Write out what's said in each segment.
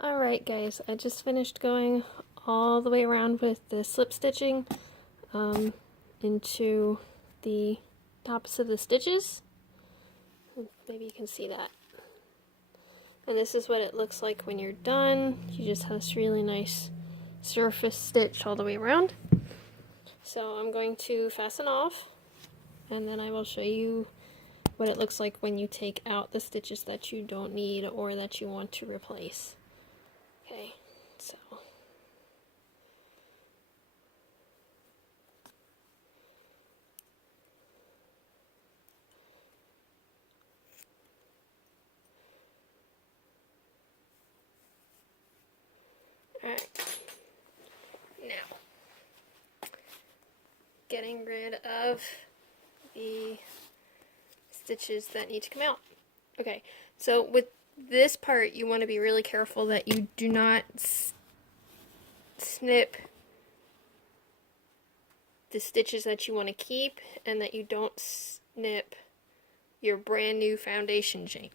Alright guys, I just finished going all the way around with the slip stitching into the tops of the stitches. Maybe you can see that. And this is what it looks like when you're done. You just have this really nice surface stitch all the way around. So I'm going to fasten off, and then I will show you what it looks like when you take out the stitches that you don't need or that you want to replace. Okay, so alright, now getting rid of the stitches that need to come out. Okay, so with this part you want to be really careful that you do not snip the stitches that you want to keep, and that you don't snip your brand new foundation chain.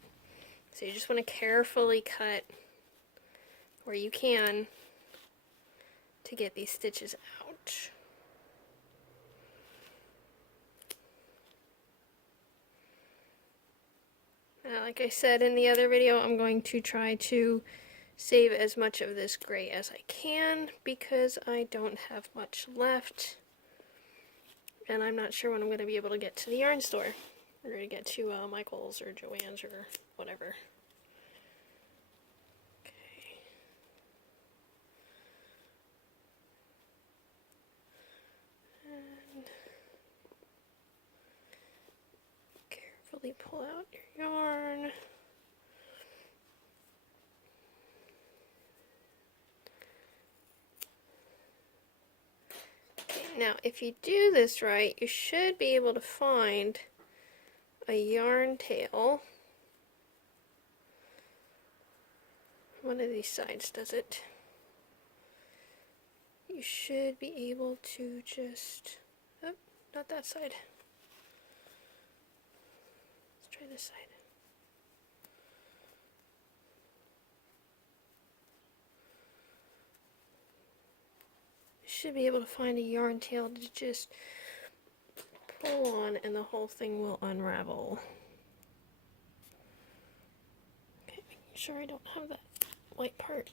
So you just want to carefully cut where you can to get these stitches out. Now, like I said in the other video, I'm going to try to save as much of this gray as I can because I don't have much left. And I'm not sure when I'm going to be able to get to the yarn store, or to get to Michael's or Joann's or whatever. Okay. And carefully pull out your yarn. Now, if you do this right, you should be able to find a yarn tail. One of these sides does it. You should be able to just, oh, not that side. Let's try this side. Should be able to find a yarn tail to just pull on, and the whole thing will unravel. Okay, making sure I don't have that white part.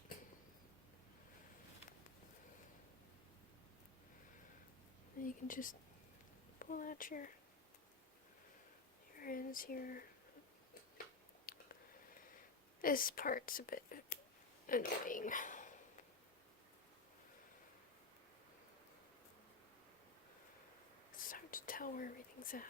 And you can just pull out your ends here. This part's a bit annoying. It's hard to tell where everything's at.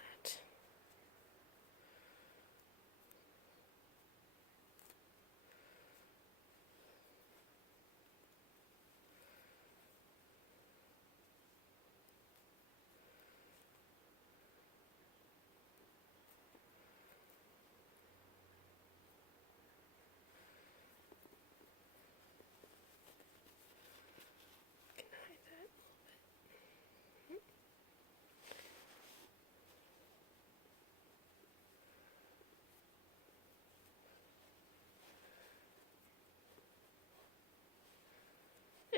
Can hide that a little bit.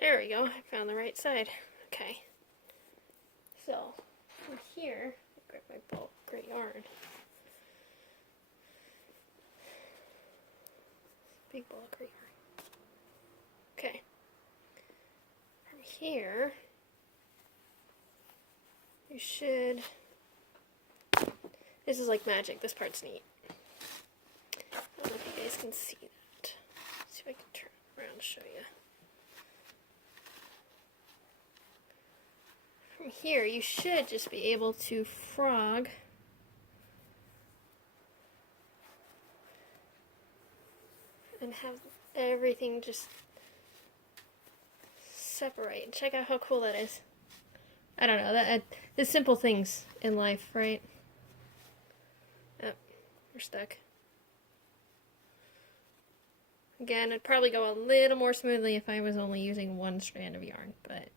There we go, I found the right side. Okay. So, from here, I grab my bulk gray yarn. Big ball of gray yarn. Okay. From here, you should... This is like magic, this part's neat. I don't know if you guys can see that. Let's see if I can turn around and show you. From here, you should just be able to frog and have everything just separate. Check out how cool that is. I don't know, the simple things in life, right? Oh, we're stuck. Again, it'd probably go a little more smoothly if I was only using one strand of yarn, but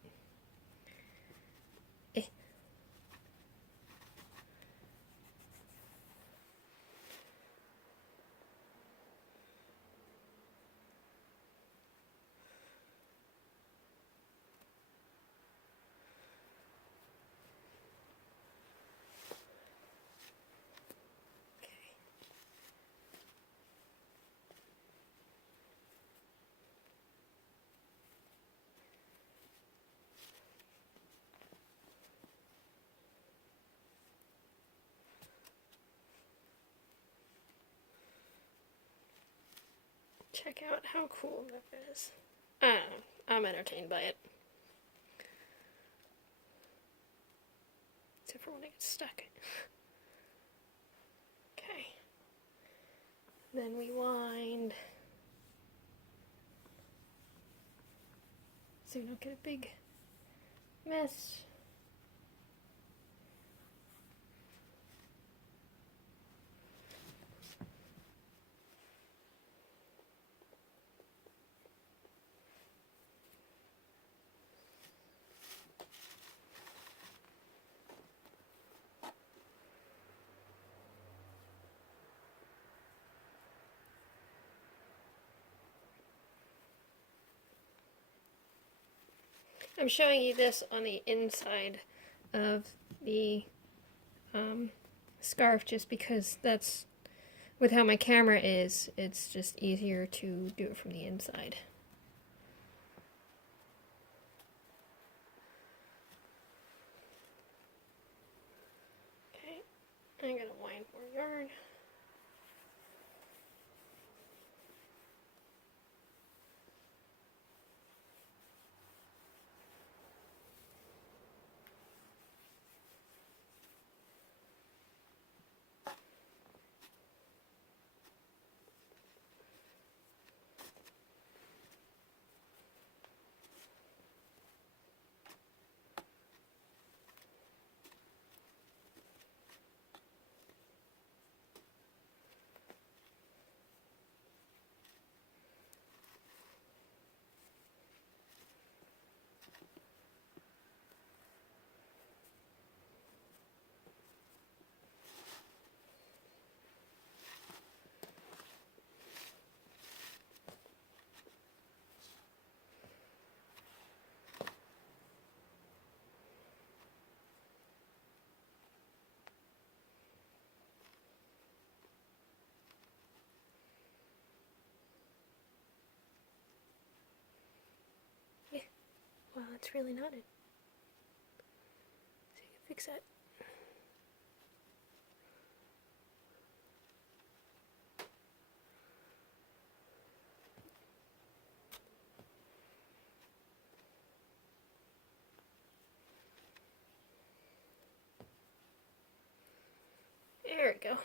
Check out how cool that is. I don't know. I'm entertained by it. Except for when it gets stuck. Okay. Then we wind. So you don't get a big mess. I'm showing you this on the inside of the scarf just because that's, with how my camera is, it's just easier to do it from the inside. Okay, I'm gonna wind more yarn. Well, it's really knotted. So you can fix that. There we go.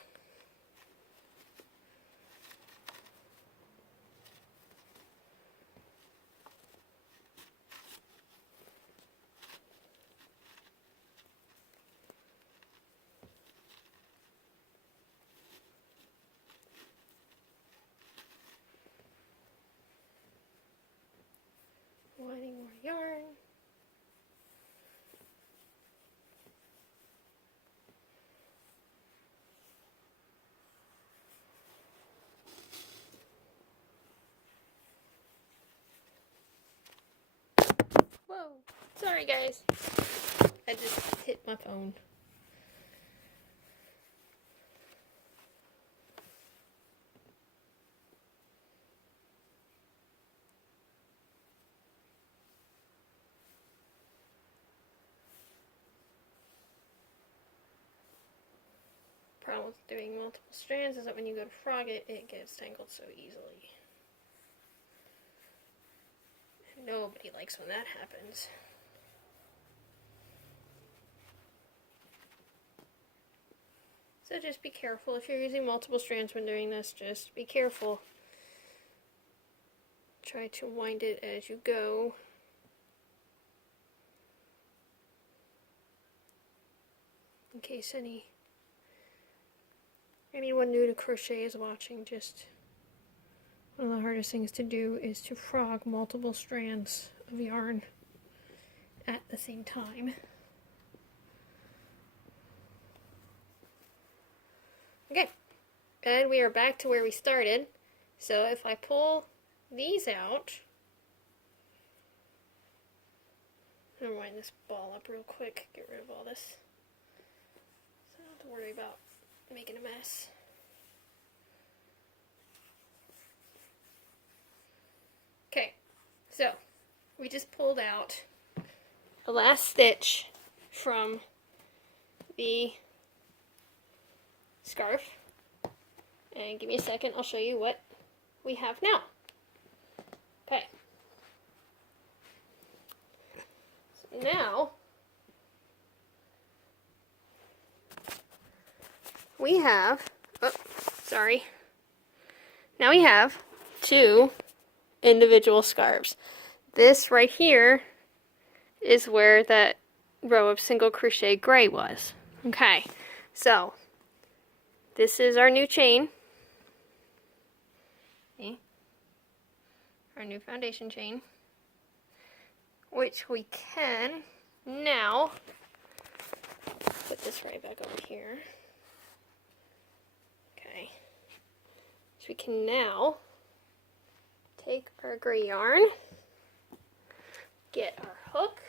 Winding more yarn. Whoa, sorry guys. I just hit my phone. Problem with doing multiple strands is that when you go to frog it, it gets tangled so easily. And nobody likes when that happens. So just be careful. If you're using multiple strands when doing this, just be careful. Try to wind it as you go. In case anyone new to crochet is watching, just one of the hardest things to do is to frog multiple strands of yarn at the same time. Okay, and we are back to where we started. So if I pull these out, I'm going to wind this ball up real quick, get rid of all this, so I don't have to worry about making a mess. Okay, so we just pulled out the last stitch from the scarf, and give me a second, I'll show you what we have now. Okay. So now we have, oh, sorry. Now we have 2 individual scarves. This right here is where that row of single crochet gray was. Okay, so this is our new chain. See? Our new foundation chain, which we can now put this right back over here. Okay, so we can now take our gray yarn, get our hook,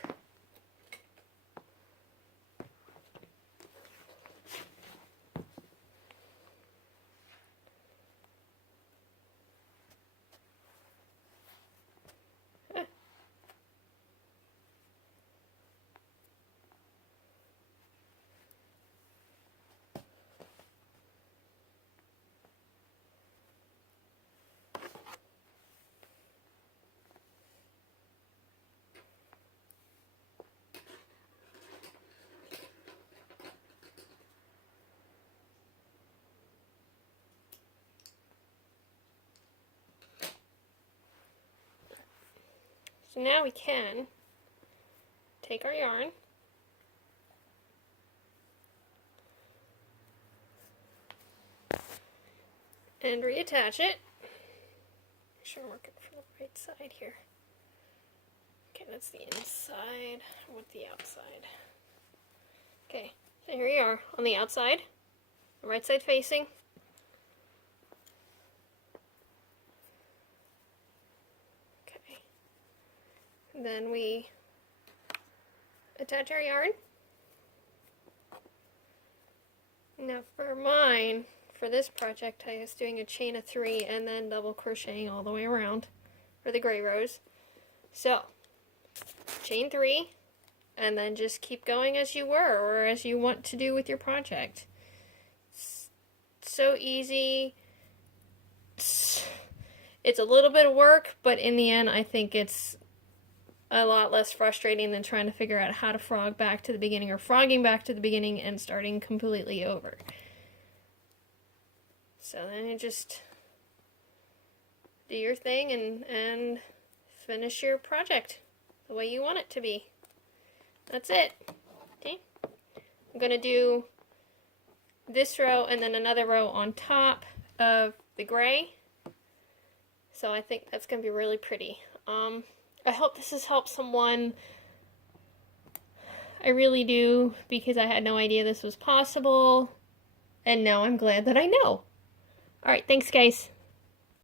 so now we can take our yarn, and reattach it. Make sure I'm working from the right side here. Okay, that's the inside with the outside. Okay, so here we are on the outside, the right side facing. Okay, and then we attach our yarn. Now for mine, for this project, I was doing a chain of 3 and then double crocheting all the way around for the gray rows. So, chain 3, and then just keep going as you were, or as you want to do with your project. It's so easy. It's a little bit of work, but in the end, I think it's a lot less frustrating than trying to figure out how to frog back to the beginning, or frogging back to the beginning and starting completely over. So then you just do your thing and finish your project the way you want it to be. That's it. Okay. I'm going to do this row and then another row on top of the gray. So I think that's going to be really pretty. I hope this has helped someone. I really do, because I had no idea this was possible. And now I'm glad that I know. Alright, thanks guys.